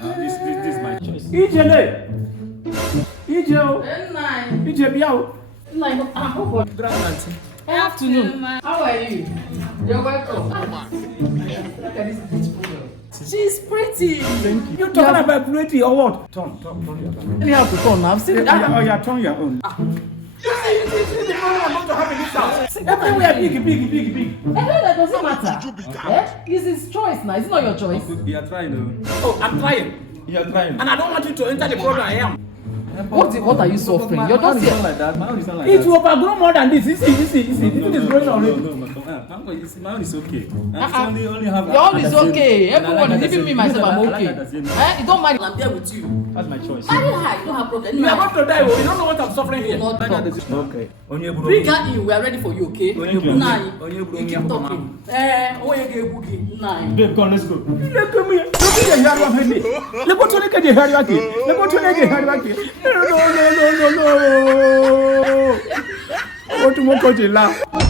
This is my choice. EJ Biao. Good afternoon. Afternoon. How are you? You're welcome. Look at this beautiful girl. She's pretty. Thank you. You talking about pretty or what? Turn your back. You have to turn now. See that? Oh, yeah, turn your own. You see the problem I'm going to have in this house. Everywhere big. That doesn't matter. It's his choice now. It's not your choice. You are trying. Oh, I'm trying. You are trying. And I don't want you to enter the problem I am. What are you suffering? You're just here. like that. My own is not like It that. will overgrow more than this. This is growing already. My own is okay. Only have. Your own is okay. Everyone is even me myself. I'm okay. You don't mind. I'm there with you. That's my choice. Marry her, you don't have problem. You are about to die. You don't know what I'm suffering here. Not talk. Okay. Bring her in. We are ready for you, okay? Thank you. Nine. You keep talking. Nine. Babe, come, let's go. Look at me. Look at the hair of me. Look what you get the hair back here. Look what you get the hair back here. No. What you want to laugh?